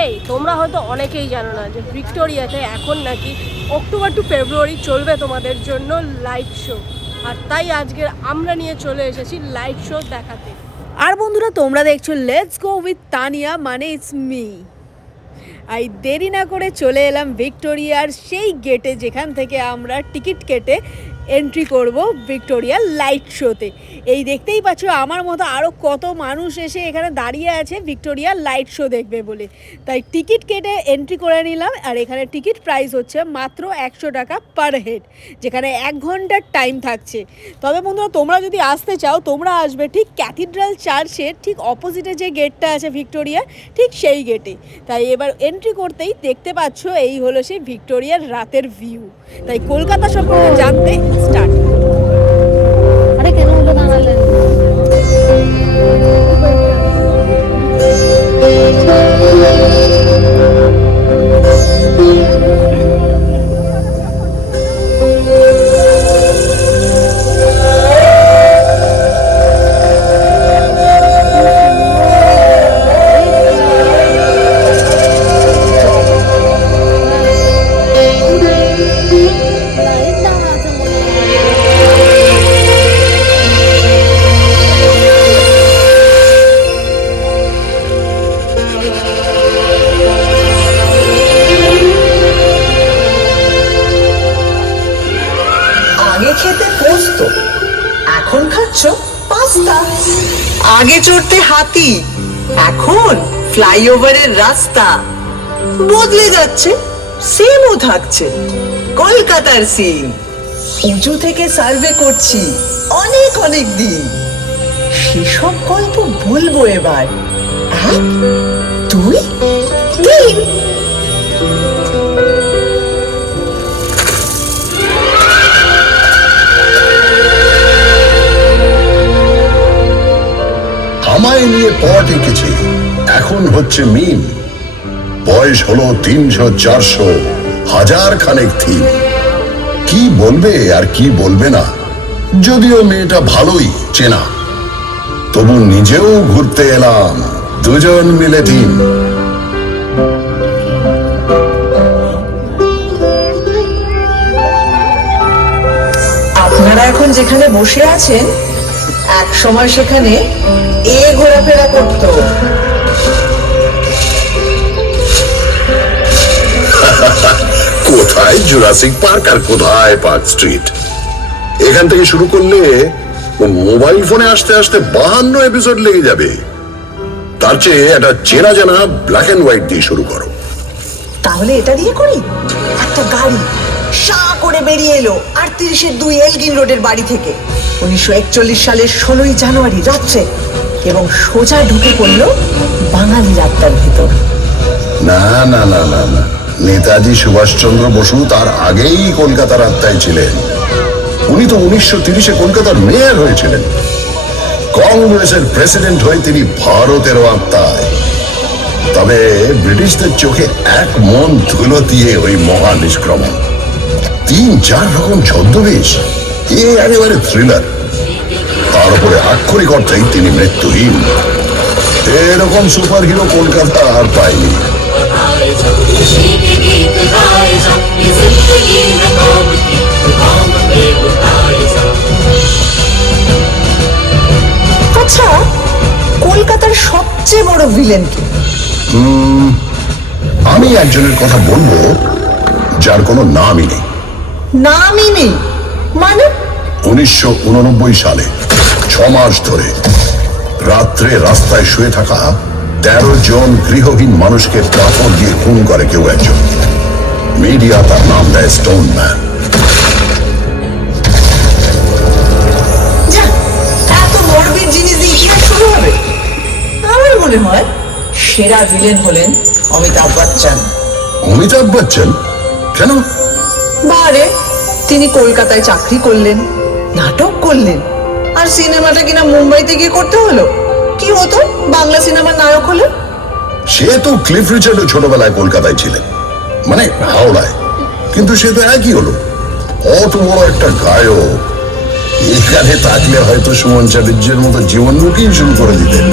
এই তোমরা হয়তো অনেকেই জানো না যে ভিক্টোরিয়াতে এখন নাকি অক্টোবর টু ফেব্রুয়ারি চলবে তোমাদের জন্য লাইট শো, আর তাই আজকে আমরা নিয়ে চলে এসেছি লাইট শো দেখাতে। আর বন্ধুরা, তোমরা দেখছো লেটস গো উইথ তানিয়া, মানে ইটস মি। এই দেরি না করে চলে এলাম ভিক্টোরিয়ার সেই গেটে যেখান থেকে আমরা টিকিট কেটে এন্ট্রি করব ভিক্টোরিয়া লাইট শোতে। এই দেখতেই পাচ্ছ আমার মতো আরও কত মানুষ এসে এখানে দাঁড়িয়ে আছে ভিক্টোরিয়া লাইট শো দেখবে বলে, তাই টিকিট কেটে এন্ট্রি করে নিলাম। আর এখানে টিকিট প্রাইস হচ্ছে মাত্র 100 টাকা পার হেড, যেখানে 1 ঘন্টার টাইম থাকছে। তবে বন্ধুরা, তোমরা যদি আসতে চাও তোমরা আসবে ঠিক ক্যাথিড্রাল চার্চের ঠিক অপোজিটে যে গেটটা আছে ভিক্টোরিয়ার, ঠিক সেই গেটে। তাই এবার এন্ট্রি করতেই দেখতে পাচ্ছ এই হলো সেই ভিক্টোরিয়ার রাতের ভিউ। তাই কলকাতা সম্পর্কে জানতে স্টার্ট। আরে কেন হলো দাঁড়ালেন? আগে খেতে পোস্ত, এখন খাচ্ছ পাস্তা। আগে চড়তে হাতি, এখন ফ্লাইওভারের রাস্তা। বদলে যাচ্ছে, সেমও থাকছে কলকাতার সিন। উঁচু থেকে সার্ভে করছি অনেক অনেক দিন। সেসব গল্প বলবো এবার। 1 2 3। আমায় নিয়ে পট এঁকেছে, এখন হচ্ছে মিম। বয়স হলো 300 400 হাজার খানেক থিম। কি বলবে আর কি বলবে না, যদিও মেয়েটা ভালোই চেনা, তবু নিজেও ঘুরতে এলাম, দুজন মিলে দিন। আপনারা এখন যেখানে বসে আছেন, এক সময় সেখানে ঘোরাফেরা করতো। কোথায় জুরাসিক পার্ক আর কোথায় পার্ক স্ট্রিট। এখান থেকে শুরু করলে মোবাইল ফোনে আসতে আসতে 52 এপিসোড লেগে যাবে। তার চেয়ে একটা চেনা জানা ব্ল্যাক এন্ড হোয়াইট দিয়ে শুরু করো। তাহলে এটা দিয়ে করি। একটা গাড়ি সা করে বেরিয়ে এলো 38-2 এলগিন রোডের বাড়ি থেকে 1941 সালের 16ই জানুয়ারি রাত্রে, এবং সোজা ঢুকে পড়লো বাঙালি রাস্তার ভিতর। না না না না না, নেতাজি সুভাষচন্দ্র বসু তার আগেই কলকাতার আত্মায় ছিলেন। উনি তো 1930-এ কলকাতার মেয়র হয়েছিলেন। কংগ্রেসের প্রেসিডেন্ট হয়ে তিনি ভারতেরও আত্মায়। তবে ব্রিটিশদের চোখে এক মন ধুলো দিয়ে ওই মহা নিষ্ক্রমণ। 3-4 রকম ছদ্মবেশ, একেবারে থ্রিলার। তার উপরে আক্ষরিক অর্থেই তিনি মৃত্যুহীন। এরকম সুপার হিরো কলকাতা আর পায়নি। আচ্ছা, কলকাতার সবচেয়ে বড় ভিলেন কে? আমি একজনের কথা বলবো যার কোনো নামই নেই। নামই নেই মানে? 1989 সালে 6 মাস ধরে রাত্রে রাস্তায় শুয়ে থাকা 13 জন গৃহহীন মানুষকে কাপড় দিয়ে খুন করে কেউ একজন। মিডিয়া তার নাম দেয় স্টোন ম্যান। এত মরবিড জিনিস দিয়ে ইতিহাস শুরু হবে? আমার মনে হয় সেরা ভিলেন হলেন অমিতাভ বচ্চন। অমিতাভ বচ্চন? কেন? বারে, তিনি কলকাতায় চাকরি করলেন, নাটক করলেন, আর সিনেমাটা কিনা মুম্বাইতে গিয়ে করতে হলো। কি হতো বাংলা সিনেমার নায়ক হলে? সে তো ক্লিফ রিচার্ডও ছোটবেলায় কলকাতায় ছিলেন, মানে হাওড়ায়, কিন্তু সে তো একই হলো। অত বড় একটা গায়ক এখানে থাকলে হয়তো সুমন চ্যাটার্জির মতো জীবন রুটিন শুরু করে দিতেন।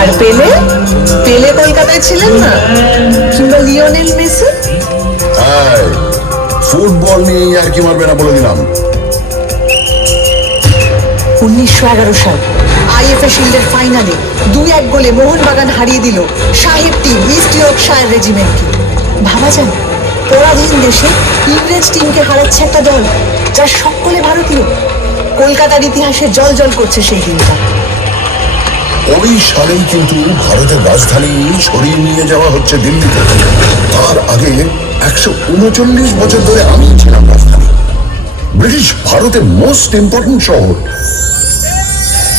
আর পেলে পেলে কলকাতায় ছিলেন না, কিংবা লিওনেল মেসি। হ্যাঁ, ফুটবল নিয়ে আর কি মারবে না বলে দিলাম। 1911 সাল আইএফএ শিল্ডের ফাইনালে 2-1 গোলে মোহনবাগান হারিয়ে দিল সাহেব টিম ইস্ট ইয়র্কশায়ার রেজিমেন্টকে। ভাবা যায়, পরাধীন দেশে ইংরেজ টিমকে হারাচ্ছে একটা দল যার সকলে ভারতীয়। কলকাতার ইতিহাসে জল জল করছে সেই দিনটা। ওই সালেই কিন্তু ভারতের রাজধানী সরিয়ে নিয়ে যাওয়া হচ্ছে দিল্লিতে। তার আগে 139 বছর ধরে আমি ছিলাম রাজধানী। ব্রিটিশ ভারতের মোস্ট ইম্পর্টেন্ট শহর।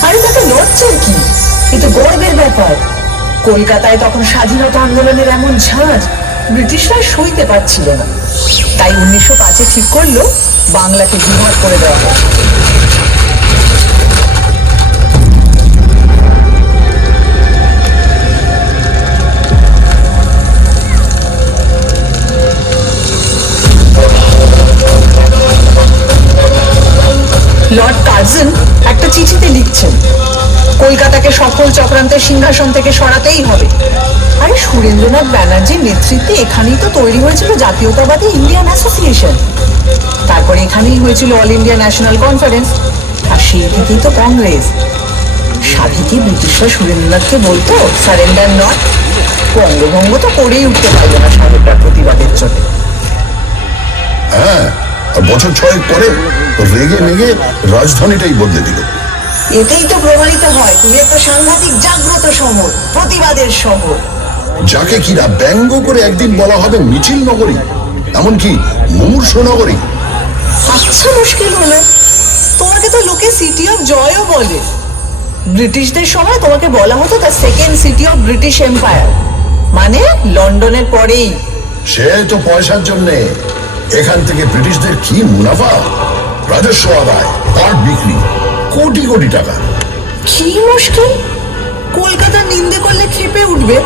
আরে তাতে লজ্জার কি? এ তো গর্বের ব্যাপার। কলকাতায় তখন স্বাধীনতা আন্দোলনের এমন ঝাঁজ ব্রিটিশরা সইতে পারছিল না। তাই 1905-এ ঠিক করলো বাংলাকে বিভাগ করে দেওয়া হবে। লর্ড কার্জন একটা চিঠিতে লিখছেন, কলকাতাকে সফল চক্রান্তের সিংহাসন থেকে সরাতেই হবে। আরে সুরেন্দ্রনাথ ব্যানার্জির নেতৃত্বে এখানেই তো তৈরি হয়েছিল জাতীয়তাবাদী ইন্ডিয়ান অ্যাসোসিয়েশন, তারপরে এখানেই হয়েছিল অল ইন্ডিয়া ন্যাশনাল কনফারেন্স, আর সেই থেকেই তো কংগ্রেস। সাধে কি ব্রিটিশরা সুরেন্দ্রনাথকে বলতো সারেন্ডার নট? বঙ্গভঙ্গ তো করেই উঠতে পারলো না সাহেবটার প্রতিবাদের জন্য। হ্যাঁ, আর বছর 6 পরে রেগে মেগে রাজধানীটাই বদলে দিল। এতেই তো প্রমাণিত হয় তুমি একটা সাংঘাতিক জাগ্রত শহর, প্রতিবাদের শহর, যাকে কিনা ব্যঙ্গ করে একদিন বলা হবে মিছিল নগরী, এমনকি মুমূর্ষ নগরী। আচ্ছা মুশকিল হলো, তোমাকে তো লোকে সিটি অফ জয়ও বলে। ব্রিটিশদের সময় তোমাকে বলা হতো the second city of British empire, মানে লন্ডনের পরেই। সে তো পয়সার জন্যে। এখান থেকে ব্রিটিশদের কি মুনাফা, রাজস্ব আদায়, পাট বিক্রি, কোটি কোটি টাকা। কি মুশকিল, কলকাতার নিন্দে করলে ক্ষেপে উঠবে,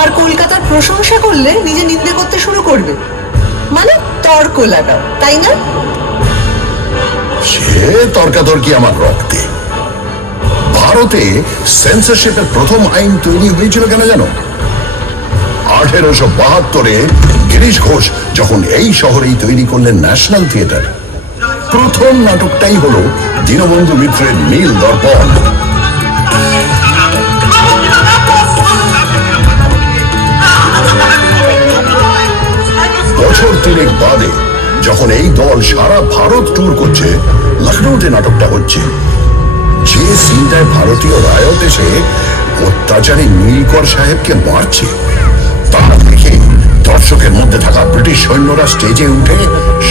আর কলকাতার প্রশংসা করলে নিজে নিন্দে করতে শুরু করবে, মানে তর্ক লাগাও, তাই না? সে তর্কাতর্কি আমার রক্তে। ভারতে সেন্সরশিপের প্রথম আইন তৈরি হয়েছিল কেন জানো? 1872-এ গিরিশ ঘোষ যখন এই শহরেই তৈরি করলেন ন্যাশনাল থিয়েটার। প্রথম নাটকটাই হলো দীনবন্ধু মিত্রের নীল দর্পণ। বছর 3 বাদে যখন এই দল সারা ভারত ট্যুর করছে, লখনৌতে নাটকটা হচ্ছে। যে সিনটায় ভারতীয় রায়ত এসে অত্যাচারী নীলকর সাহেবকে মারছে, তা দেখে দর্শকের মধ্যে থাকা ব্রিটিশ সৈন্যরা স্টেজে উঠে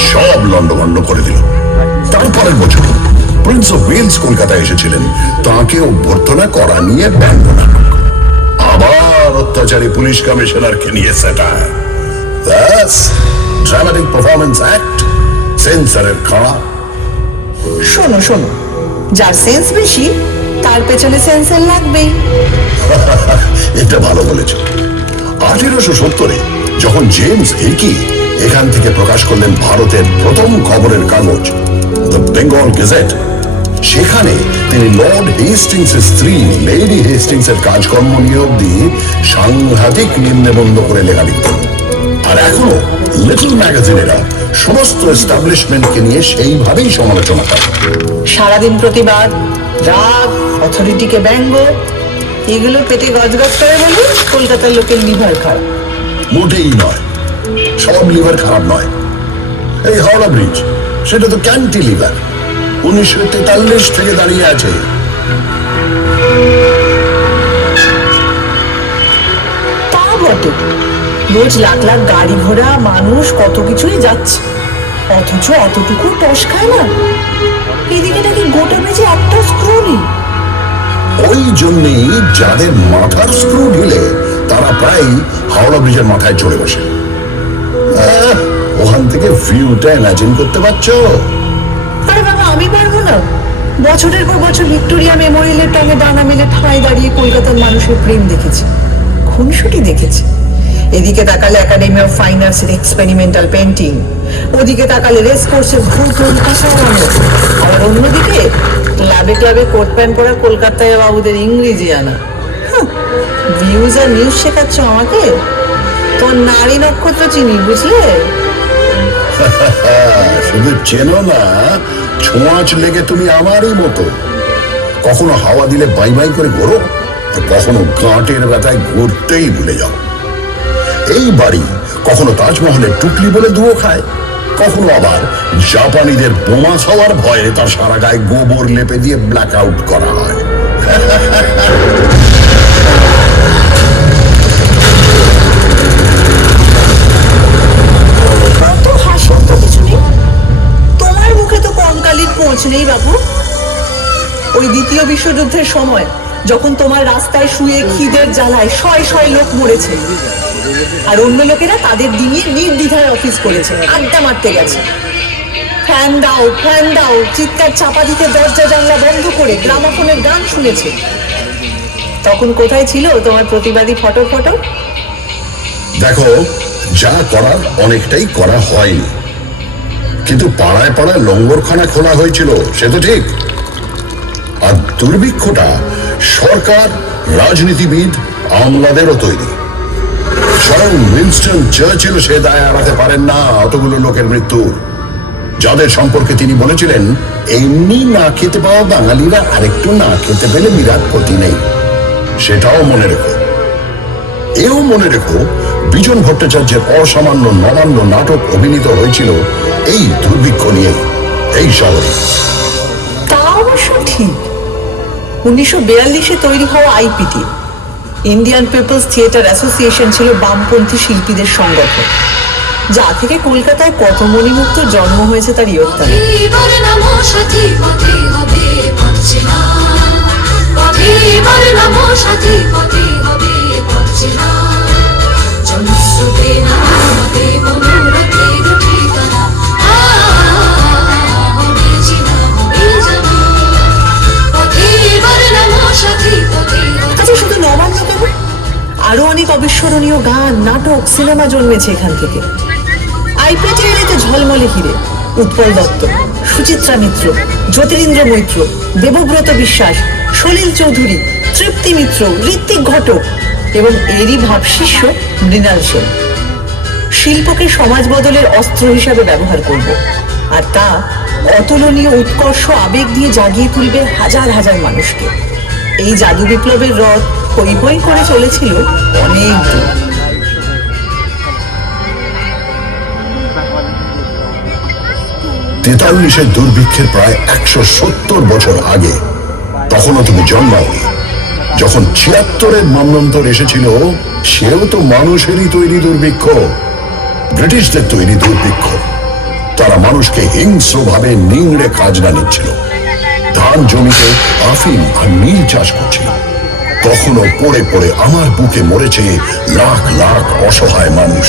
সব লন্ডভন্ড করে দিল। তারপরের বছর প্রিন্স অফ ওয়েলস কলকাতায় এসেছিলেন, তাকে অভ্যর্থনা করা নিয়ে ব্যঙ্গ নাটক। আবার অত্যাচারী পুলিশ কমিশনারকে নিয়ে স্যাটায়ার। ব্যাস, ড্রামাটিক পারফরম্যান্স অ্যাক্ট, সেন্সরের খাড়া। শোনো শোনো, যার সেন্স বেশি তার পেছনে সেন্সর লাগবেই। এটা ভালো বলেছ। 1870-এ যখন জেমস হিকি এখান থেকে প্রকাশ করলেন ভারতের প্রথম খবরের কাগজ দ্য বেঙ্গল গেজেট, সেখানে তিনি লর্ড হেস্টিংসের স্ত্রী লেডি হেস্টিংসের কাজকর্ম নিয়ে অব্দি সাংঘাতিক নিম্নবন্ধ করে লেখা লিখতেন। আর এখনো লিটল ম্যাগাজিনেরা সমস্ত এস্টাবলিশমেন্টকে নিয়ে সেইভাবেই সমালোচনা করে। সারাদিন প্রতিবাদ, রাগ, অথরিটিকে ব্যঙ্গ, এগুলো পেটে গজগজ করে বলে কলকাতার লোকের লিভার খারাপ। মোটেই নয়, সব লিভার খারাপ নয়। এই হাওড়া ব্রিজ, সেটা তো ক্যান্টিলিভার, 1943 থেকে দাঁড়িয়ে আছে। তা বটে, রোজ লাখ লাখ গাড়ি ঘোড়া মানুষ কত কিছুই যাচ্ছে, অথচ এতটুকু টস খায় না। এদিকে নাকি গোটা ব্রিজে একটা স্ক্রু নেই। ওই জন্যই যাদের মাথার স্ক্রু ঢিলে তারা প্রায় হাওড়া ব্রিজের মাথায় চড়ে বসে। ওখান থেকে ভিউটা ইমাজিন করতে পারছো? আরে বাবা, আমি পারবো না। বছরের পর বছর ভিক্টোরিয়া মেমোরিয়ালের টাঙে ডানা মেলে ঠাঁই দাঁড়িয়ে কলকাতার মানুষের প্রেম দেখেছি, খুনসুটি দেখেছি। এদিকে তাকালে একাডেমি অফ ফাইন আর্টসের এক্সপেরিমেন্টাল পেন্টিং, ওদিকে তাকালে রেস কোর্সের ভূত উল্কা সারানো, আবার অন্যদিকে ক্লাবে ক্লাবে কোট প্যান্ট পরে কলকাতায় বাবুদের ইংরেজি আনা। ভিউজ আর নিউজ শেখাচ্ছ আমাকে? তোর নারী নক্ষত্র চিনি, বুঝলে? শুধু চেনো না, ছোঁয়াচ লেগে তুমি আমারই মতো। কখনো হাওয়া দিলে বাই বাই করে ঘোরো, আর কখনো গাঁটের ব্যথায় ঘুরতেই ভুলে যাও। এই বাড়ি কখনো তাজমহলের টুকলি বলে দুয়ো খায়, কখনো আবার জাপানিদের বোমা খাওয়ার ভয়ে তার সারা গায়ে গোবর লেপে দিয়ে ব্ল্যাক আউট করা হয়। কত হাসির তো কিছু নেই। তোমার মুখে তো কঙ্কালির পৌঁছ নেই বাবু। ওই দ্বিতীয় বিশ্বযুদ্ধের সময় যখন তোমার রাস্তায় শুয়ে খিদের জ্বালায় শয় শয় লোক মরেছে, আর অন্য লোকেরা তাদের ডিঙিয়ে নির্দ্বিধায় অফিস করেছে, আড্ডা মারতে গেছে। ফ্যান দাও, ফ্যান দাও চিৎকার চাপা দিতে দরজা জানলা বন্ধ করে গ্রামাফোনের গান শুনেছে। তখন কোথায় ছিল তোমার প্রতিবাদী ফটো? দেখো, যা করার অনেকটাই করা হয়নি, কিন্তু পাড়ায় পাড়ায় লঙ্গরখানা খোলা হয়েছিল, সে তো ঠিক। আর দুর্ভিক্ষটা সরকার, রাজনীতিবিদ, আমলাদেরও তৈরি। স্বয়ং উইনস্টন চার্চিল সে দায় এড়াতে পারেন না অতগুলো লোকের মৃত্যুর, যাদের সম্পর্কে তিনি বলেছিলেন, এমনি না খেতে পাওয়া বাঙালিরা আরেকটু না খেতে পেলে বিরাট ক্ষতি নেই। সেটাও মনে রেখো। এও মনে রেখো, বিজন ভট্টাচার্যের অসামান্য নবান্ন নাটক অভিনীত হয়েছিল এই দুর্ভিক্ষ নিয়ে, এই শহরে। তা অবশ্য ঠিক। 1942-এ তৈরি হওয়া আইপিটি, ইন্ডিয়ান পিপলস থিয়েটার অ্যাসোসিয়েশন, ছিল বামপন্থী শিল্পীদের সংগঠন, যা থেকে কলকাতায় কত মণিমুক্ত জন্ম হয়েছে তার ইয়ত্তা নেই। আচ্ছা, শুধু নবান্ন কেন, আরো অনেক অবিস্মরণীয় গান, নাটক, সিনেমা জন্মেছে এখান থেকে। আইপিটি এলাতে ঝলমলে হিরে, উৎপল দত্ত, সুচিত্রা মিত্র, জ্যোতিরিন্দ্র মৈত্র, দেবব্রত বিশ্বাস, সলিল চৌধুরী, তৃপ্তি মিত্র, ঋত্বিক ঘটক এবং এরই ভাবশিষ্য মৃণাল সেন। শিল্পকে সমাজ বদলের অস্ত্র হিসাবে ব্যবহার করব, আর তা অতুলনীয় উৎকর্ষ আবেগ দিয়ে জাগিয়ে তুলবে হাজার হাজার মানুষকে। এই জাদু বিপ্লবের রথ হই হই করে চলেছিল অনেক দূর। 43-এর দুর্ভিক্ষের প্রায় 170 বছর আগে, তখনও তুমি জন্মাওনি, যখন 76-এর মন্বন্তর এসেছিল, সেও তো মানুষেরই তৈরি দুর্ভিক্ষ, ব্রিটিশদের তৈরি দুর্ভিক্ষ। তারা মানুষকে হিংস্রভাবে নিংড়ে খাজনা নিচ্ছিল, ধান জমিতে আফিম আর নীল চাষ করছিল। তখনও পড়ে পড়ে আমার বুকে মরেছে লাখ লাখ অসহায় মানুষ।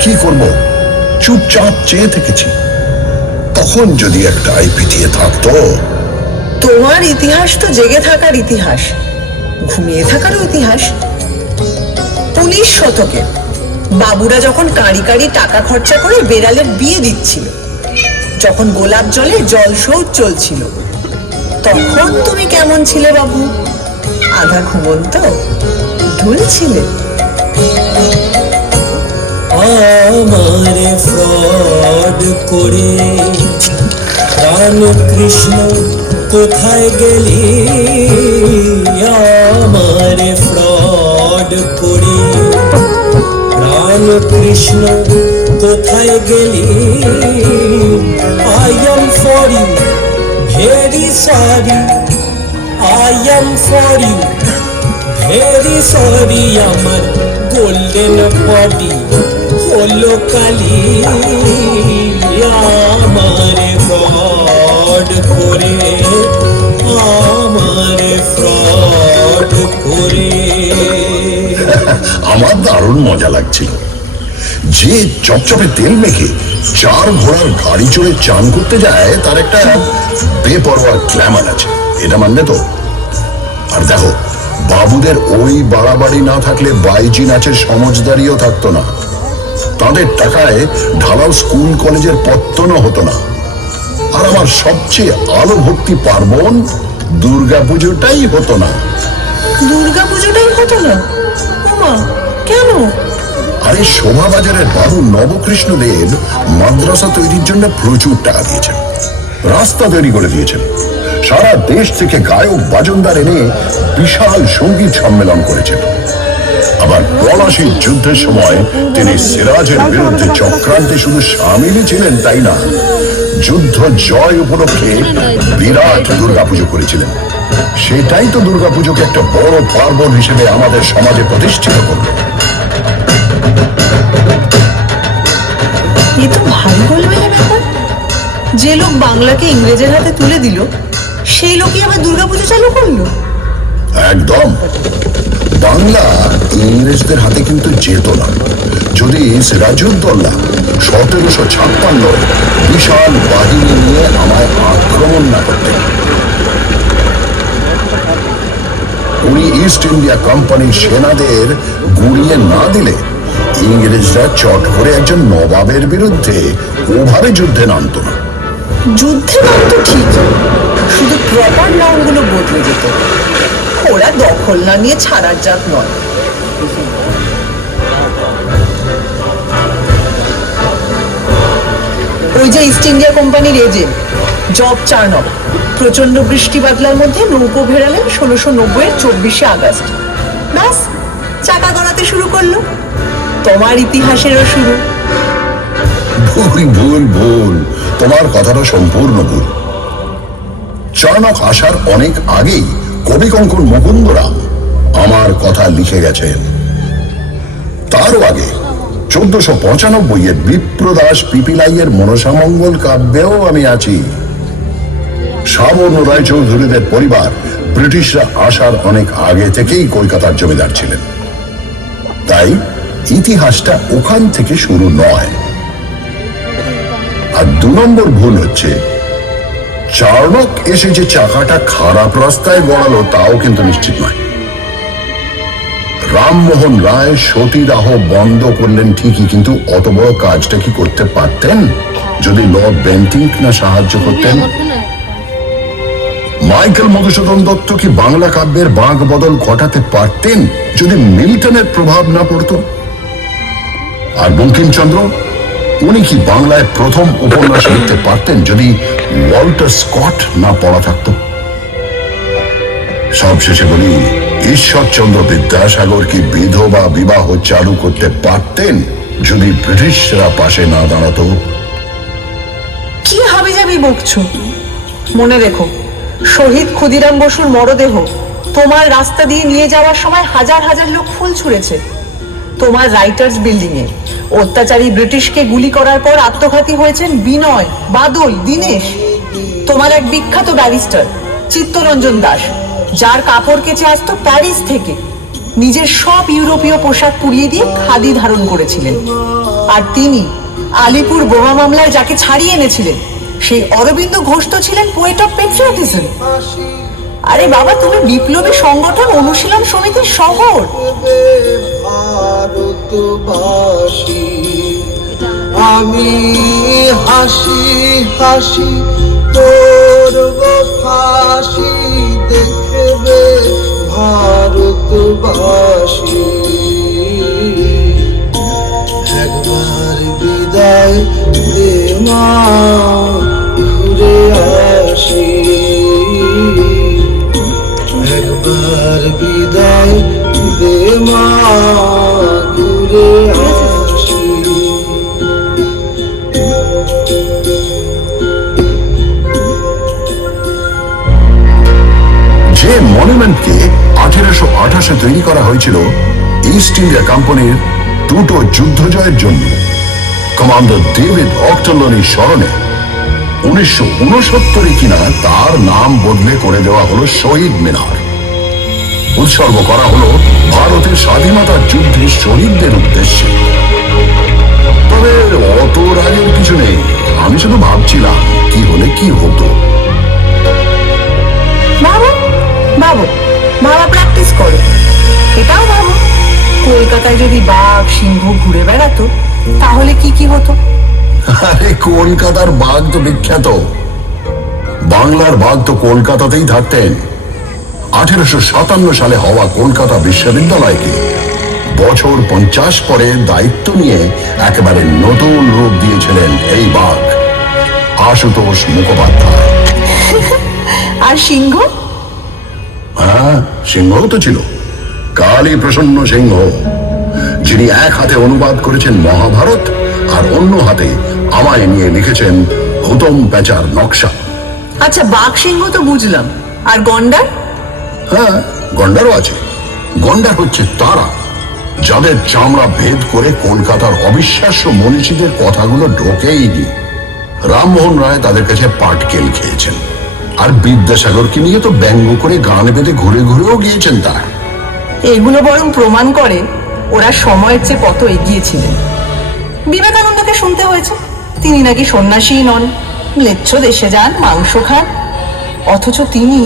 কি করব, চুপচাপ চেয়ে থেকেছি। তখন যদি একটা আইপিটিএ থাকতো। তোমার ইতিহাস তো জেগে থাকার ইতিহাস, ঘুমিয়ে থাকারও ইতিহাস। 19 শতকে বাবুরা যখন কাঁড়ি কাঁড়ি টাকা খরচা করে বেড়ালের বিয়ে দিচ্ছিল, যখন গোলাপ জলে জল শৌচ চলছিল, তখন তুমি কেমন ছিলে বাবু? আধা ঘুমন্ত ঢুলছিলে। আমারে ফ্রড করে প্রাণ কৃষ্ণ কোথায় গেলি? আমারে ফ্রড করে প্রাণ কৃষ্ণ কোথায় গেলি? I am for you very sorry, I am for you very sorry. আমার গোল্ডেন বডি হলো কালি, আমারে ফ্রড করে, আমারে ফ্রড করে। আমার দারুণ মজা লাগছিল। যে চপচপে তেল মেখে 4 ঘোড়ার গাড়ি চড়ে চান করতে যায়, তার একটা বেপরোয়া গ্ল্যামার আছে, এটা মানবে তো? আর দেখো, বাবুদের ওই বাড়াবাড়ি না থাকলে বাইজি নাচের সমজদারিও থাকতো না। তাদের টাকায় ঢালাও স্কুল কলেজের পত্তনও হতো না। আর আমার আমার সবচেয়ে আলো ভর্তি পার্বণ দুর্গাপুজোটাই হতো না। দুর্গাপুজোটাই হতো না? ওমা, কেন? আরে শোভাবাজারের বাবু নবকৃষ্ণদেব মাদ্রাসা তৈরির জন্য প্রচুর টাকা দিয়েছেন, রাস্তা তৈরি করে দিয়েছেন, সারা দেশ থেকে গায়ক বাজনদার এনে বিশাল সঙ্গীত সম্মেলন করেছেন। আবার পলাশীর যুদ্ধের সময় তিনি সিরাজের বিরুদ্ধে চক্রান্তে শুধু সামিলই ছিলেন তাই না, যুদ্ধ জয় উপলক্ষে বিরাট দুর্গাপুজো করেছিলেন। সেটাই তো দুর্গাপুজোকে একটা বড় পার্বণ হিসেবে আমাদের সমাজে প্রতিষ্ঠিত করল। এ তো ভারী গোলমেলে ব্যাপার। যে লোক বাংলাকে ইংরেজের হাতে তুলে দিল, সেই লোকই আবার দুর্গাপুজো চালু করলো। একদম। বাংলা ইংরেজদের হাতে কিন্তু যেত না যদি সিরাজউদ্দৌলা 1756 বিশাল বাহিনী নিয়ে আমায় আক্রমণ না করতেন। উনি ইস্ট ইন্ডিয়া কোম্পানির সেনাদের গুড়িয়ে না দিলে ইংরেজরা চট করে একজন নবাবের বিরুদ্ধে ওভাবে যুদ্ধে নামত না। যুদ্ধে নামতো ঠিক, শুধু প্রপার নামগুলো বদলে যেত। ওরা দখল না নিয়ে ছাড়ার জাত নয়। ওই যে ইস্ট ইন্ডিয়া কোম্পানির এজেন্ট জব চার্নক প্রচন্ড বৃষ্টি বাদলার মধ্যে নৌকো ভেড়ালেন 1690-এর 24শে আগস্ট। ব্যাস, চাকা গড়াতে শুরু করলো। তোমার ইতিহাসেরও শুরু। ভুল ভুল ভুল, তোমার কথাটা সম্পূর্ণ ভুল। চাণক আসার অনেক আগেই কবি কঙ্কন মুকুন্দরাম আমার কথা লিখে গেছেন। তারও আগে 1495-এর বিপ্রদাস পিপিলাইয়ের মনসামঙ্গল কাব্যেও আমি আছি। সাবর্ণ রায়চৌধুরীদের পরিবার ব্রিটিশরা আসার অনেক আগে থেকেই কলকাতার জমিদার ছিলেন, তাই ইতিহাসটা ওখান থেকে শুরু নয়। আর 2 নম্বর ভুল হচ্ছে, চার্নক এসে যে চাকাটা খারাপ রাস্তায় গড়ালো তাও কিন্তু নিশ্চিত নয়। রামমোহন রায় সতীদাহ বন্ধ করলেন ঠিকই, কিন্তু অত বড় কাজটা কি করতে পারতেন যদি লর্ড বেন্টিঙ্ক না সাহায্য করতেন? মাইকেল মধুসূদন দত্ত কি বাংলা কাব্যের বাঁক বদল ঘটাতে পারতেন যদি মিল্টনের প্রভাব না পড়তো? আর বঙ্কিমচন্দ্র, উনি কি বাংলায় প্রথম উপন্যাস লিখতে পারতেন যদি ওয়াল্টার স্কট না পড়া থাকতো? সবশেষে বলি, ঈশ্বরচন্দ্র বিদ্যাসাগর কি বিধবা বিবাহ চালু করতে পারতেন যদি ব্রিটিশরা পাশে না দাঁড়াতো? কি হবে যাবি বকছো? মনে রেখো, শহীদ ক্ষুদিরাম বসুর মরদেহ তোমার রাস্তা দিয়ে নিয়ে যাওয়ার সময় হাজার হাজার লোক ফুল ছুঁড়েছে। তোমার রাইটার্স বিল্ডিং এ অত্যাচারী ব্রিটিশকে গুলি করার পর আত্মঘাতী হয়েছেন বিনয়, বাদল, দীনেশ। তোমার এক বিখ্যাত ব্যারিস্টার চিত্তরঞ্জন দাস, যার কাপড় কেচে আসতো প্যারিস থেকে, নিজের সব ইউরোপীয় পোশাক পুড়িয়ে দিয়ে খাদি ধারণ করেছিলেন। আর তিনি আলিপুর বোমা মামলায় যাকে ছাড়িয়ে এনেছিলেন, সেই অরবিন্দ ঘোষ তো ছিলেন পোয়েট অফ পেট্রিয়টিজম। আরে বাবা, তুমি বিপ্লবী সংগঠন অনুশীলন সমিতির শহর। ভারতবাসী আমি হাসি হাসি করব ফাঁসি, দেখবে ভারতবাসী। একবার বিদায় দে মা, ঘুরে আসি। একবার বিদায় দে মা, ঘুরে আসি। যে মনুমেন্টকে 1828-এ তৈরি করা হয়েছিল ইস্ট ইন্ডিয়া কোম্পানির দুটো যুদ্ধ জয়ের জন্য, কমান্ডার ডেভিড অক্টলনির স্মরণে 1969-এ কিনা তার নাম বদলে করে দেওয়া হলো শহীদ মিনার। উৎসর্গ করা হলো ভারতের স্বাধীনতার যুদ্ধে শহীদদের উদ্দেশ্যে। তবে অত রাগের কিছু নেই, আমি শুধু ভাবছিলাম কি হলে কি হতো। ভাবো ভাবো, ভাবা প্র্যাকটিস করো। এটাও ভাবো, কলকাতায় যদি বাঘ সিংহ ঘুরে বেড়াতো তাহলে কি কি হতো? আরে কলকাতার বাঘ তো বিখ্যাত, বাংলার বাঘ তো কলকাতাতেই থাকতেন। 1857 সালে হওয়া কলকাতা বিশ্ববিদ্যালয়কে বছর 50 পরে দায়িত্ব নিয়ে একেবারে নতুন রূপ দিয়েছিলেন এই বাঘ, আশুতোষ মুখোপাধ্যায়। আর সিংহ? হ্যাঁ, সিংহও তো ছিল, কালী প্রসন্ন সিংহ, যিনি এক হাতে অনুবাদ করেছেন মহাভারত আর অন্য হাতে আমায় নিয়ে লিখেছেন হুতম প্যাঁচার নকশা। আচ্ছা, বাঘ সিংহ তো বুঝলাম, আর গন্ডার? হ্যাঁ, গন্ডারও আছে। গন্ডার হচ্ছে তারা যাদের চামড়া ভেদ করে কলকাতার অবিশ্বাস্য মনীষীদের কথাগুলো ঢোকেইনি। রামমোহন রায় তাদের কাছে পাটকেল খেয়েছেন, আর বিদ্যাসাগরকে নিয়ে তো ব্যঙ্গ করে গান বেঁধে ঘুরে ঘুরেও গিয়েছেন তারা। এগুলো বরং প্রমাণ করে ওরা সময়ের চেয়ে কত এগিয়ে ছিলেন। বিবেকানন্দকে শুনতে হয়েছে তিনি নাকি সন্ন্যাসী নন, ম্লেচ্ছ দেশে যান, মাংস খান, অথচ তিনি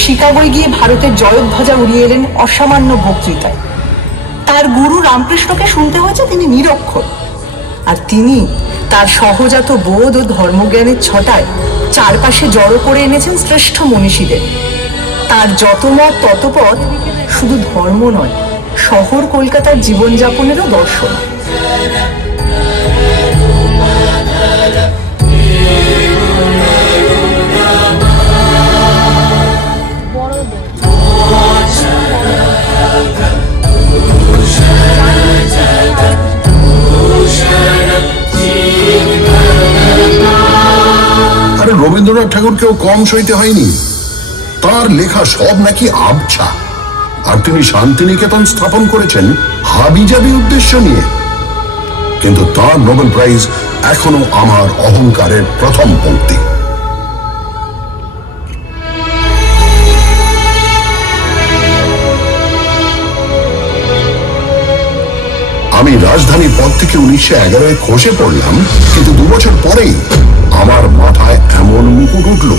শিকাগোয় গিয়ে ভারতের জয়ধ্বজা উড়িয়ে এলেন অসামান্য বক্তৃতায়। তার গুরু রামকৃষ্ণকে শুনতে হয়েছে তিনি নিরক্ষর, আর তিনি তার সহজাত বোধ ও ধর্মজ্ঞানের ছটায় চারপাশে জড়ো করে এনেছেন শ্রেষ্ঠ মনীষীদের। তার যত মত তত পথ শুধু ধর্ম নয়, শহর কলকাতার জীবনযাপনেরও দর্শন। আরে রবীন্দ্রনাথ ঠাকুরকেও কম সইতে হয়নি, তার লেখা সব নাকি আবছা, আর তিনি শান্তিনিকেতন স্থাপন করেছেন হাবিজাবি উদ্দেশ্য নিয়ে। কিন্তু তার নোবেল প্রাইজ এখনো আমার অহংকারের প্রথম পংক্তি। আমি রাজধানীর পদ থেকে 1911 খসে পড়লাম, কিন্তু 2 বছর পরেই আমার মাথায় এমন মুকুট উঠল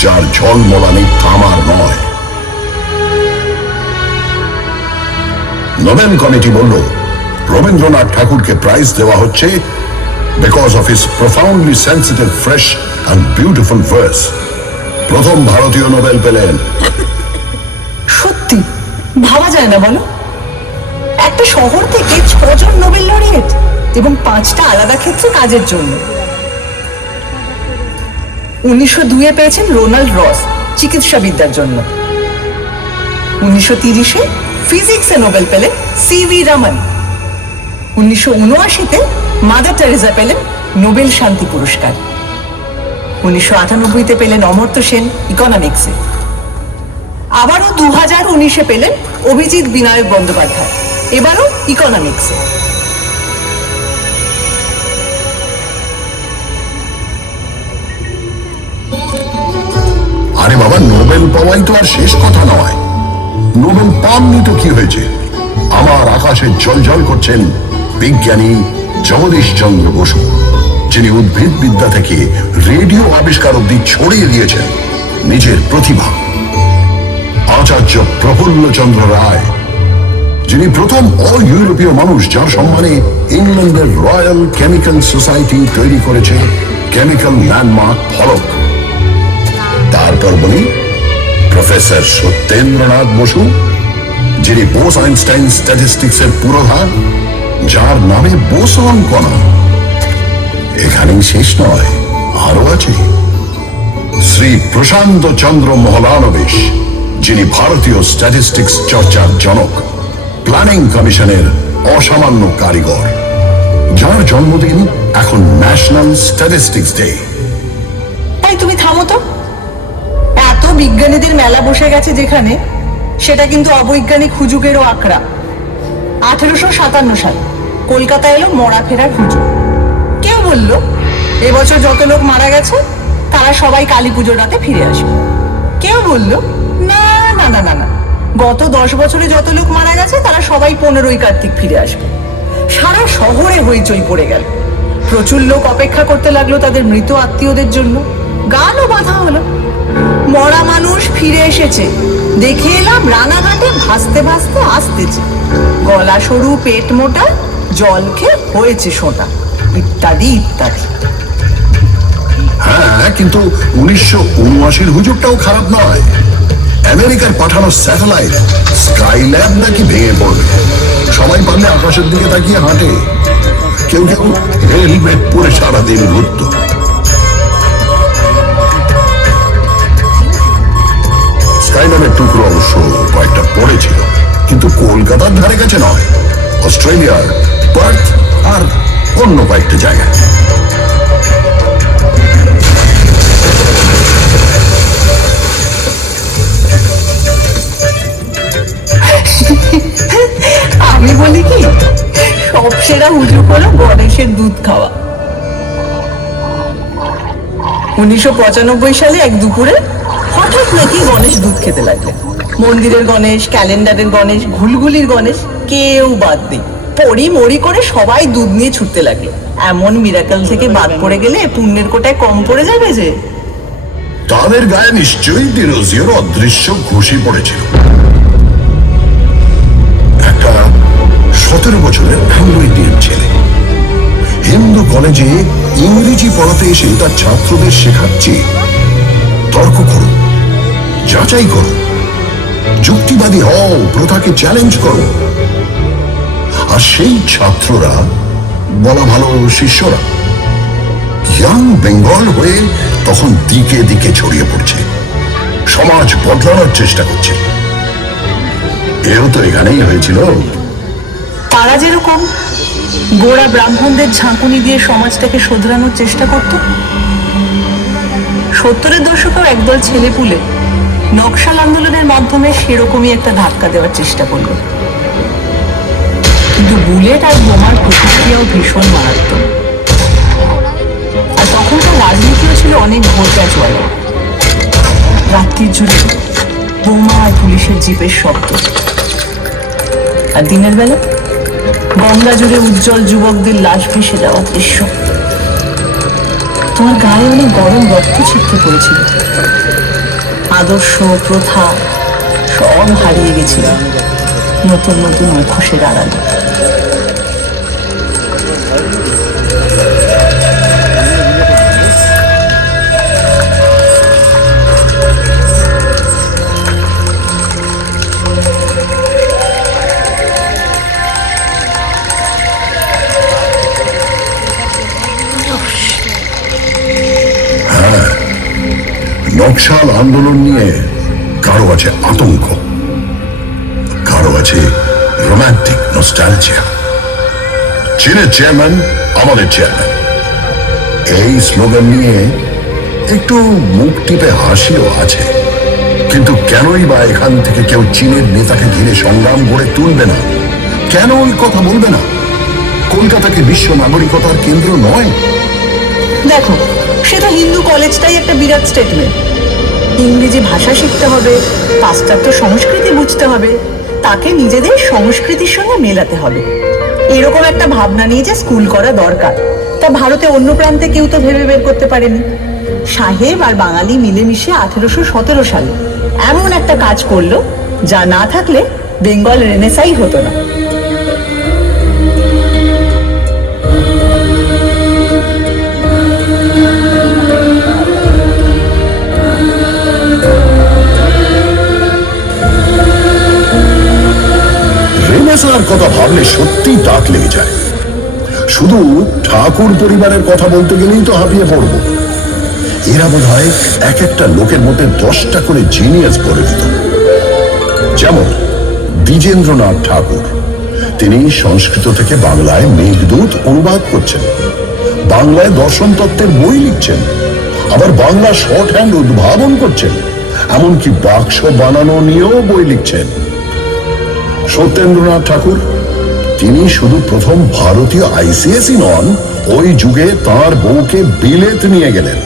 যার ঝলমলানি থামার নয়। নোবেল কমিটি বলল রবীন্দ্রনাথ ঠাকুরকে প্রাইজ দেওয়া হচ্ছে because of his profoundly sensitive, fresh and beautiful verse. প্রথম ভারতীয় নোবেল পেলেন। সত্যি ভাবা যায় না বলো, একটা শহর থেকে 6 জন নোবেল লরিয়েট এবং 5টা আলাদা ক্ষেত্রে কাজের জন্য। 1902-এ পেয়েছেন রোনাল্ড রস চিকিৎসাবিদ্যার জন্য। 1930-এ ফিজিক্সে নোবেল পেলেন সিভি রমন। 1979-তে মাদার টেরেসা পেলেন নোবেল শান্তি পুরস্কার। 1998-তে পেলেন অমর্ত্য সেন ইকোনমিক্সে। আবারও 2019-এ পেলেন অভিজিৎ বিনায়ক বন্দ্যোপাধ্যায়, এবারও ইকোনমিক্সে। আরে বাবা, নোবেল পাওয়াই তো আর শেষ কথা নয়। নোবেল পাননি তো কি হয়েছে? আমার আকাশে জ্বলজ্বল করছেন বিজ্ঞানী জগদীশ চন্দ্র বসু, যিনি উদ্ভিদ বিদ্যা থেকে রেডিও আবিষ্কার অব্দি ছড়িয়ে দিয়েছেন নিজের প্রতিভা। আচার্য প্রফুল্ল চন্দ্র রায়, যিনি প্রথম অল ইউরোপীয় মানুষ যার সম্মানে ইংল্যান্ডের রয়্যাল কেমিক্যাল সোসাইটি তৈরি করেছে কেমিক্যাল ল্যান্ডমার্ক ফলক। তারপর বলি প্রফেসর সত্যেন্দ্রনাথ বসু, যিনি বোস আইনস্টাইন স্ট্যাটিস্টিক্সের পুরোধা, যার নামে বোসন কণা। এখানেই শেষ নয়, আরো আছে শ্রী প্রশান্ত চন্দ্র মহলানবিশ, যিনি ভারতীয় স্ট্যাটিস্টিক্স চর্চার জনক, প্ল্যানিং কমিশনের অসামান্য কারিগর, যার জন্মদিন এখন ন্যাশনাল স্ট্যাটিস্টিক্স ডে। তাই তুমি থামো তো, এত বিজ্ঞানীদের মেলা বসে গেছে যেখানে, সেটা কিন্তু অবৈজ্ঞানিক হুজুগেরও আখড়া। 1857 সাল কলকাতা এলো মরা ফেরার হুজুগ। কেউ বলল এবছর যত লোক মারা গেছে তারা সবাই কালী পুজোর রাতে ফিরে আসবে। কেউ বলল না না না না না, গত 10 বছরে যত লোক মারা গেছে তারা সবাই 15ই কার্তিক ফিরে আসবে। সারা শহরে হইচই পড়ে গেল। প্রচুর লোক অপেক্ষা করতে লাগলো তাদের মৃত আত্মীয়দের জন্য। গানও বাঁধা হলো, মরা মানুষ ফিরে এসেছে, দেখে এলাম রানাঘাটে ভাসতে ভাসতে আসতেছে, গলা সরু পেট মোটা, জল খেয়ে হয়েছে সোঁটা, ইত্যাদি ইত্যাদি। হ্যাঁ, হ্যাঁ, কিন্তু 1979 হুজুরটাও খারাপ নয়। আমেরিকার পাঠানো স্যাটেলাইট স্কাইল্যাব নাকি ভেঙে পড়বে। সবাই পারলে আকাশের দিকে তাকিয়ে হাঁটে, কেউ কেউ হেলমেট পরে সারাদিন ঘুরত। স্কাইল্যাবের টুকরো অবশ্য কয়েকটা পড়েছিল, কিন্তু কলকাতার ধারে কাছে নয়, অস্ট্রেলিয়ার পার্থ আর অন্য কয়েকটা জায়গায়। আমি বলি কি, সব সেরা হুজুর হলো গণেশের দুধ খাওয়া। 1995 সালে এক দুপুরে হঠাৎ নাকি গণেশ দুধ খেতে লাগলেন। মন্দিরের গণেশ, ক্যালেন্ডারের গণেশ, ঘুলঘুলির গণেশ কেউ বাদ নেই। পড়ি মরি করে সবাই দুধ নিয়ে ছুটতে লাগলো। এমন মিরাকেল থেকে বাদ পড়ে গেলে পুণ্যের কোটায় কম পড়ে যাবে যে। তাদের গায়ে নিশ্চয়ই ডিরোজিওর অদৃশ্য ঘুষি পড়েছিল। একটা 17 বছরের অ্যাংলো ইন্ডিয়ান ছেলে হিন্দু কলেজে ইংরেজি পড়াতে এসে তার ছাত্রদের শেখাচ্ছে তর্ক করো, যাচাই করো, যুক্তিবাদী হও, প্রথাকে চ্যালেঞ্জ করো। আর সেই ছাত্ররা, বলা ভালো শিষ্যরা, ইয়াং বেঙ্গল হয়ে তখন দিকে দিকে ছড়িয়ে পড়ছে, সমাজ বদলানোর চেষ্টা করছে। এও তো এখানেই হয়েছিল। তারা যেরকম গোড়া ব্রাহ্মণদের ঝাঁকুনি দিয়ে সমাজটাকে শোধরানোর চেষ্টা করত, 70-এর দশকেও একদল ছেলেপুলে নকশাল আন্দোলনের মাধ্যমে সেরকমই একটা ধাক্কা দেওয়ার চেষ্টা করল। কিন্তু বুলেট আর বোমার প্রতিক্রিয়াও ভীষণ মারাত্মক। আর তখনকার রাজনীতিও ছিল অনেক ঘোরটা চলে। রাত্রির জুড়ে বোমা আর পুলিশের জিপের শব্দ, আর দিনের বেলা গঙ্গা জুড়ে উজ্জ্বল যুবকদের লাশ ভেসে যাওয়া দৃশ্য। তোমার গায়ে অনেক গরম রক্ত ছিটকে পড়েছিল। আদর্শ, প্রথা সব হারিয়ে গেছিল নতুন নতুন মুখোশের আড়ালে। নকশাল আন্দোলন নিয়ে কারো আছে আতঙ্ক, কারো আছে রোমান্টিক নস্টালজিয়া। চীনের চেয়ারম্যান আমাদের চেয়ারম্যান, এই স্লোগান নিয়ে একটু মুখ টিপে হাসিও আছে। কিন্তু কেনই বা এখান থেকে কেউ চীনের নেতাকে ঘিরে সংগ্রাম গড়ে তুলবে না? কেন ওই কথা বলবে না? কলকাতাকে বিশ্ব নাগরিকতার কেন্দ্র নয়? দেখো, সেটা হিন্দু কলেজটাই একটা বিরাট স্টেটমেন্ট। ইংরেজি ভাষা শিখতে হবে, পাশ্চাত্য সংস্কৃতি বুঝতে হবে, তাকে নিজেদের সংস্কৃতির সঙ্গে মেলাতে হবে, এরকম একটা ভাবনা নিয়ে যে স্কুল করা দরকার, তা ভারতে অন্য প্রান্তে কেউ তো ভেবে বের করতে পারেনি। সাহেব আর বাঙালি মিলেমিশে 1817 সালে এমন একটা কাজ করলো, যা না থাকলে বেঙ্গল রেনেসাই হতো না। রেনেসাঁর কথা ভাবলে সত্যি দাঁত লেগে যায়। শুধু ঠাকুর পরিবারের কথা বলতে গেলেই তো হাঁপিয়ে পড়ব। এরা বোধ হয় এক একটা লোকের মধ্যে 10টা করে জিনিয়াস গড়ে দিত। যেমন দ্বিজেন্দ্রনাথ ঠাকুর, তিনি সংস্কৃত থেকে বাংলায় মেঘদূত অনুবাদ করছেন, বাংলায় দর্শন তত্ত্বের বই লিখছেন, আবার বাংলা শর্ট হ্যান্ড উদ্ভাবন করছেন, এমনকি বাক্স বানানো নিয়েও বই লিখছেন। সত্যেন্দ্রনাথ ঠাকুর, তিনি শুধু প্রথম ভারতীয় আইসিএসই নন, ওই যুগে তার বউকে বিলেত নিয়ে গেলেন।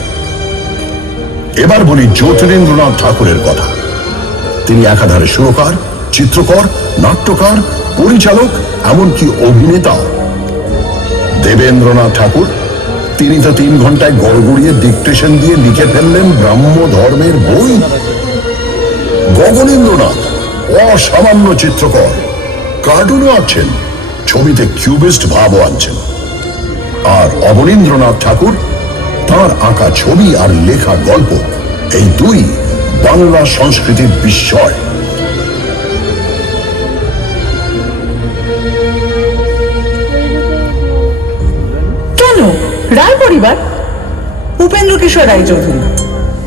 এবার বলি জ্যোতিরিন্দ্রনাথ ঠাকুরের কথা। তিনি একাধারে সুরকার, চিত্রকর, নাট্যকার, পরিচালক, এমনকি অভিনেতাও। দেবেন্দ্রনাথ ঠাকুর, তিনি তো 3 ঘন্টায় গড়গড়িয়ে ডিকটেশন দিয়ে লিখে ফেললেন ব্রাহ্ম ধর্মের বই। গগনেন্দ্রনাথ অসামান্য চিত্রকর, কার্টুনও আঁকছেন, ছবিতে কিউবিস্ট ভাবও আনছেন। আর অবনীন্দ্রনাথ ঠাকুর, তার আঁকা ছবি আর লেখা গল্প, এই দুই বাংলা সংস্কৃতির বিস্ময়। কেন রায় পরিবার? উপেন্দ্র কিশোর রায়চৌধুরী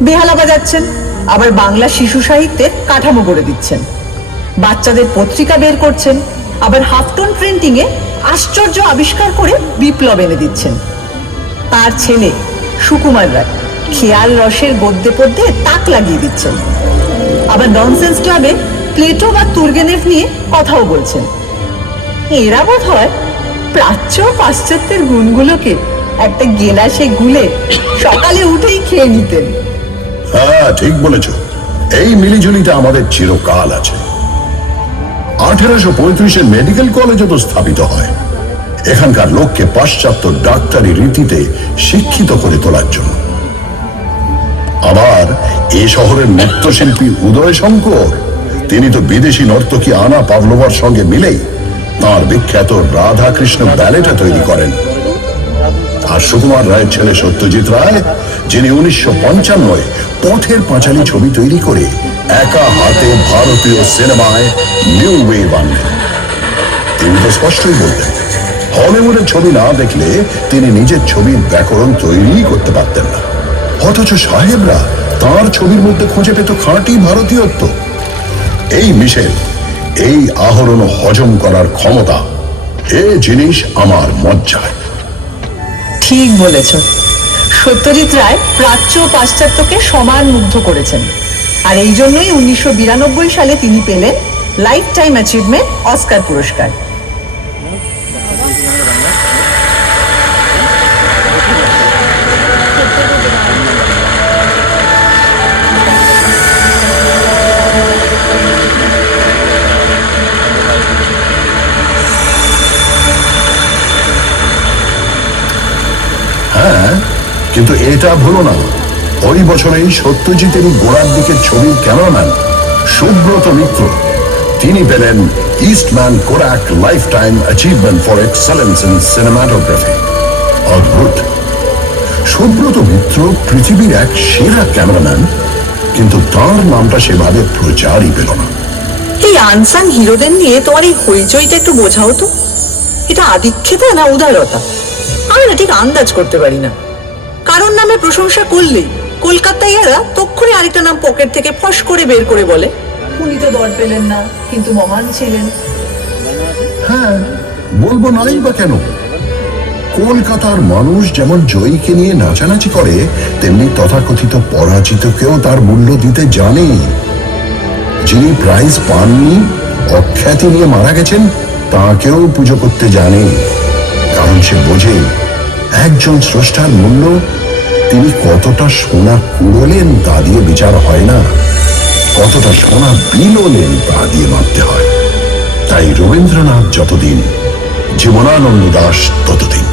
বেহালা বাজাচ্ছেন, আবার বাংলা শিশু সাহিত্যের কাঠামো করে দিচ্ছেন, বাচ্চাদের পত্রিকা বের করছেন, আবার হাফটোন প্রিন্টিং এ আশ্চর্য আবিষ্কার করে বিপ্লব এনে দিচ্ছেন। তার ছেলে সুকুমার রায় খেয়াল রসের গদ্যে পদ্যে তাক লাগিয়ে দিচ্ছেন, আবার ননসেন্স ক্লাবে প্লেটো বা তুর্গেনেভ নিয়ে কথাও বলছেন। এরা বোধ হয় প্রাচ্য পাশ্চাত্যের গুণগুলোকে একটা গেলাসে গুলে সকালে উঠেই খেয়ে নিতেন। হ্যাঁ, ঠিক বলেছ। এই মিলিঝুলিটা আমাদের চিরকাল আছে। 1835-এ মেডিকেল কলেজও তো স্থাপিত হয় এখানকার লোককে পাশ্চাত্য ডাক্তারি রীতিতে শিক্ষিত করে তোলার জন্য। আবার এ শহরের নৃত্যশিল্পী উদয় শঙ্কর, তিনি তো বিদেশি নর্তকী আনা পাভলোভার সঙ্গে মিলেই তাঁর বিখ্যাত রাধা কৃষ্ণ ব্যালেটা তৈরি করেন। আর সুকুমার রায়ের ছেলে সত্যজিৎ রায়, যিনি 1955-এ পথের পাঁচালী ছবি তৈরি করে একা হাতে ভারতীয় সিনেমায় নিউ ওয়েভ আনলেন। তিনি তো স্পষ্টই বলতেন, হলিউডের ছবি না দেখলে তিনি নিজের ছবির ব্যাকরণ তৈরি করতে পারতেন না। অথচ সাহেবরা তার ছবির মধ্যে খুঁজে পেত খাঁটি ভারতীয়ত্ব। এই মিশেল, এই আহরণ হজম করার ক্ষমতা, এ জিনিস আমার মজ্জায়। ঠিক বলেছ, সত্যজিৎ রায় প্রাচ্য ও পাশ্চাত্যকে সমান মুগ্ধ করেছেন। আর এই জন্যই 1992 সালে তিনি পেলেন লাইফ টাইম অ্যাচিভমেন্ট অস্কার পুরস্কার। হ্যাঁ, কিন্তু এটা ভুলো না, ওই বছরেই সত্যজিতেরই গোড়ার দিকের ছবির ক্যামেরাম্যান সুব্রত মিত্র, তিনি পেলেন Eastman Kodak lifetime achievement for excellence in cinematography. অদ্ভুত, সুব্রত মিত্র পৃথিবীর এক সেরা ক্যামেরাম্যান, কিন্তু তার নামটা সেভাবে প্রচারই পেল না। এই আনসাং হিরোদের নিয়ে তোমার এই হইচইটা একটু বোঝাও তো, এটা আদিক্ষেতা না উদারতা? আমি না ঠিক আন্দাজ করতে পারি না। কারণ নামে প্রশংসা করলেই কলকাতায় এরা তক্ষুনি আরেকটা নাম পকেট থেকে ফস করে বের করে বলে, উনি তো দর পেলেন না কিন্তু মহান ছিলেন। হ্যাঁ, বলবো নাই বা কেন? কলকাতার মানুষ যেমন জয়ীকে নিয়ে নাচানাচি করে, তেমনি তথাকথিত পরাজিতকেও তার মূল্য দিতে জানে। যিনি প্রাইজ পাননি, অখ্যাতি নিয়ে মারা গেছেন, তাকেও পুজো করতে জানে। কারণ সে বোঝে একজন স্রষ্টার মূল্য তিনি কতটা সোনা কুড়োলেন তা দিয়ে বিচার হয় না, কতটা সোনা বিলোলেন তা দিয়ে মাপতে হয়। তাই রবীন্দ্রনাথ যতদিন, জীবনানন্দ দাশ ততদিন,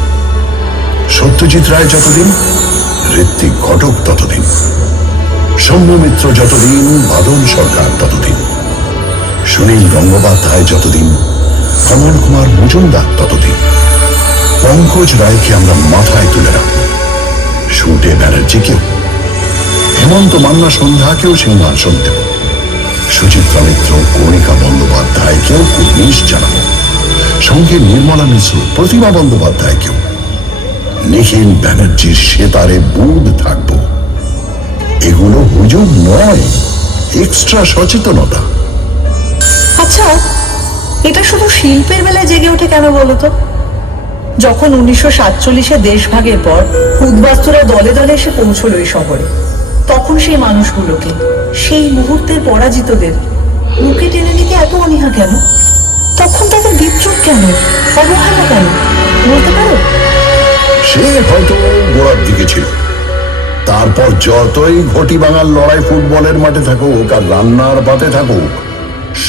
সত্যজিৎ রায় যতদিন, ঋত্বিক ঘটক ততদিন, সৌম্য মিত্র যতদিন, বাদল সরকার ততদিন, সুনীল গঙ্গোপাধ্যায় যতদিন, কমল কুমার মজুমদার ততদিন। পঙ্কজ রায়কে আমরা মাথায় তুলে রাখব, শুটে ব্যানার্জিকেও, হেমন্ত মান্না সন্ধ্যাকেও সিংহাসন দেব, সুচিত্রা মিত্র, কণিকা বন্দ্যোপাধ্যায়কেও কুর্নিশ জানাবো, সঙ্গে নির্মলা মিশ্র, প্রতিমা বন্দ্যোপাধ্যায়কেও। নিখিল ব্যানার্জির সেতারে বুধ থাকবো। এগুলো হুজুগ নয়, এক্সট্রা সচেতনতা। আচ্ছা, এটা শুধু শিল্পের বেলায় জেগে ওঠে কেন বলতো? যখন 1947-এ দেশভাগের পর উদ্বাস্তুরা দলে দলে এসে পৌঁছলো এই শহরে, তখন সেই মানুষগুলোকে, সেই মুহূর্তের পরাজিতদের বুকে টেনে নিতে এত অনীহা কেন? তখন তাদের বিদ্রুপ কেন, অবহেলা কেন, বলতে পারো? সে হয়তো গোড়ার দিকে ছিল। তারপর যতই ঘটি বাঙাল লড়াই ফুটবলের মাঠে থাকুক আর রান্নার পাতে থাকুক,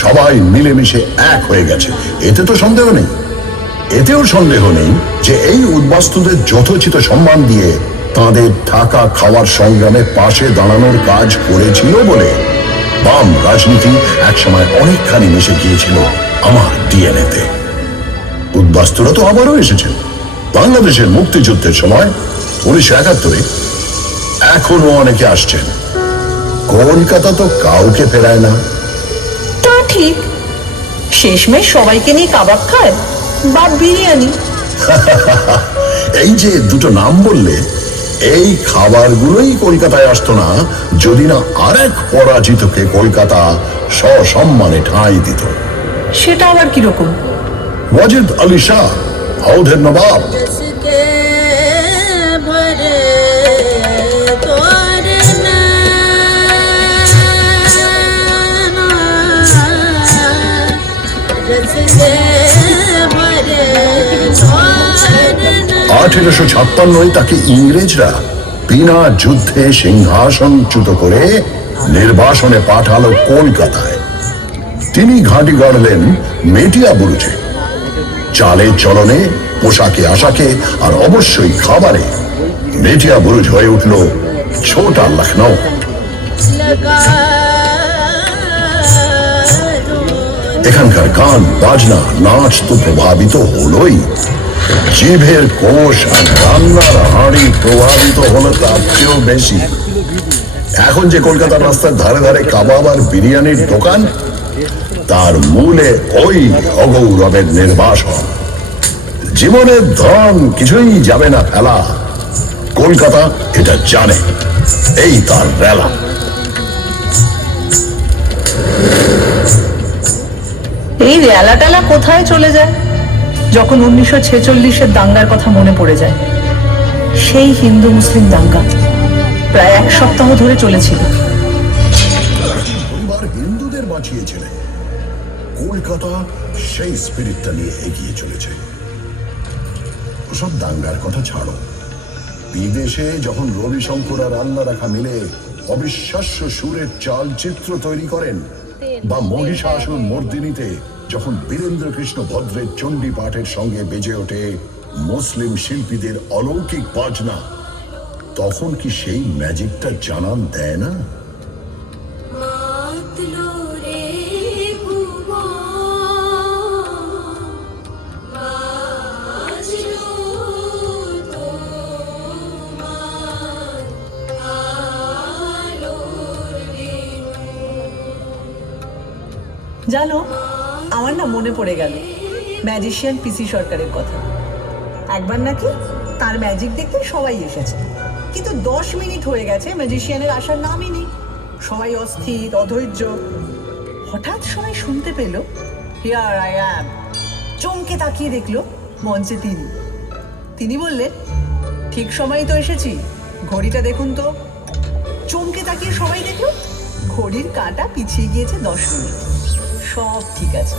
সবাই মিলেমিশে এক হয়ে গেছে, এতে তো সন্দেহ নেই। এতেও সন্দেহ নেই যে এই উদ্বাস্তুদের যথোচিত সম্মান দিয়ে তাদের থাকা খাওয়ার সংগ্রামে পাশে দাঁড়ানোর কাজ করেছিল বলে বাম রাজনীতি একসময় অনেকখানি মিশে গিয়েছিল আমার ডিএনএতে। উদ্বাস্তুরা তো আবারও এসেছেন। বাংলাদেশের মুক্তিযুদ্ধের সময় 1971-এ এখনো অনেকে আসছেন। কলকাতা তো কাউকে ফেরায় না। তা ঠিক, শেষমেশ সবাইকে নিয়ে কাবাব খায় বা বিরিয়ানি। এই যে দুটো নাম বললে, এই খাবারগুলোই কলকাতায় আসতো না যদি না আরেক পরাজিতকে কলকাতা সসম্মানে ঠাঁই দিত। সেটা আবার কিরকম? ওয়াজিদ আলী শাহ, আউধের নবাব। जिसके भरे तोरना जिसके भरे तोरना 1856 তাকে ইংরেজরা বিনা যুদ্ধে সিংহাসনচ্যুত করে নির্বাসনে পাঠালো কলকাতায়। তিনি ঘাঁটি গড়লেন মেটিয়া বুরুজে। চালে চলনে, পোশাকে আশাকে আর অবশ্যই খাবারে মেটিয়া বুরুজ হয়ে উঠল ছোটা লখনৌ। लगा এখানকার গান বাজনা নাচ তো প্রভাবিত হলোই, জিভের কোষ আর রান্নার হাঁড়ি প্রভাবিত হলো তার চেয়েও বেশি। এখন যে কলকাতার রাস্তার ধারে ধারে কাবাব আর বিরিয়ানির দোকান, তার মূলে ওই অগৌরবের নির্বাসন। জীবনের ধন কিছুই যাবে না ফেলা, কলকাতা এটা জানে, এই তার রেলা। এই রেলা টেলা কোথায় চলে যায় যখন 1946-এর দাঙ্গার কথা মনে পড়ে যায়। সেই হিন্দু মুসলিম দাঙ্গা প্রায় 1 সপ্তাহ ধরে চলেছিল। পরিবার হিন্দুদের বাঁচিয়েছিলেন, কলকাতা সেই স্পিরিটটা নিয়ে এগিয়ে চলেছে। ওসব দাঙ্গার কথা ছাড়ো, বিদেশে যখন রবিশঙ্কর আর আল্লা রাখা মিলে অবিশ্বাস্য সুরের চালচিত্র তৈরি করেন, বা মহিষাসুর মর্দিনীতে যখন বীরেন্দ্র কৃষ্ণ ভদ্রের চণ্ডী পাঠের সঙ্গে বেজে ওঠে মুসলিম শিল্পীদের অলৌকিক বাজনা, তখন কি সেই ম্যাজিকটা জানান দেয় না? মাতলো রে ভুবন বাজলো তোমার আলোর বিনু। জানো, আমার না মনে পড়ে গেল ম্যাজিশিয়ান পিসি সরকারের কথা। একবার নাকি তার ম্যাজিক দেখতে সবাই এসেছে, কিন্তু 10 মিনিট হয়ে গেছে ম্যাজিশিয়ানের আসার নামই নেই। সবাই অস্থির, অধৈর্য। হঠাৎ সবাই শুনতে পেল হিয়ার আই অ্যাম। চমকে তাকিয়ে দেখলো মঞ্চে তিনি বললেন, ঠিক সময়ই তো এসেছি, ঘড়িটা দেখুন তো। চমকে তাকিয়ে সবাই দেখলো ঘড়ির কাঁটা পিছিয়ে গিয়েছে 10 মিনিট। সব ঠিক আছে।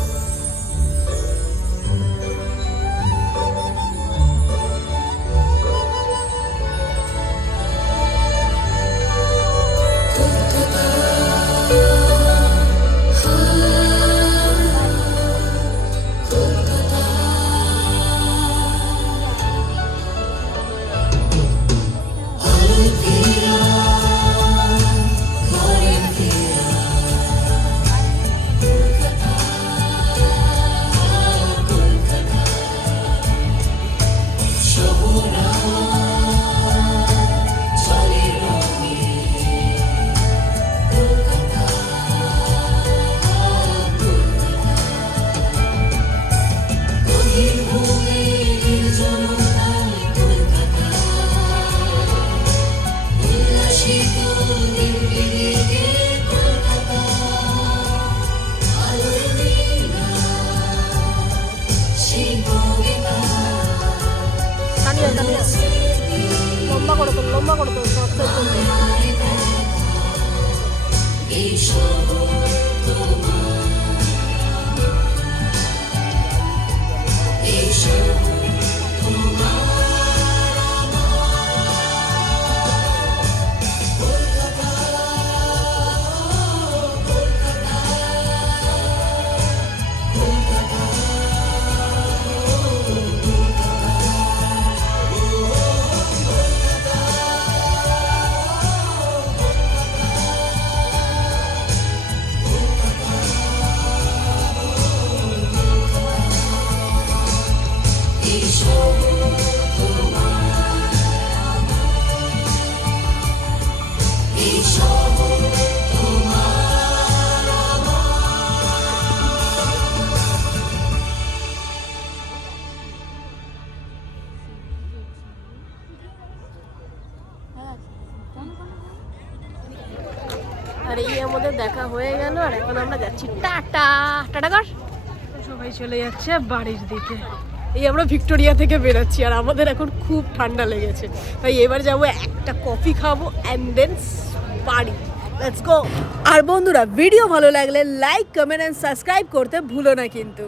লম্বা করে তো আর এই আমাদের দেখা হয়ে গেল, আর এখন আমরা যাচ্ছি টাটা। টাটা কর। সবাই চলে যাচ্ছে বাড়ির দিকে। এই আমরা ভিক্টোরিয়া থেকে বেরোচ্ছি, আর আমাদের এখন খুব ঠান্ডা লেগেছে, তাই এবার যাবো একটা কফি খাবো অ্যান্ড দেন বাড়ি। Let's go. আর বন্ধুরা, ভিডিও ভালো লাগলে লাইক, কমেন্ট অ্যান্ড সাবস্ক্রাইব করতে ভুলো না কিন্তু।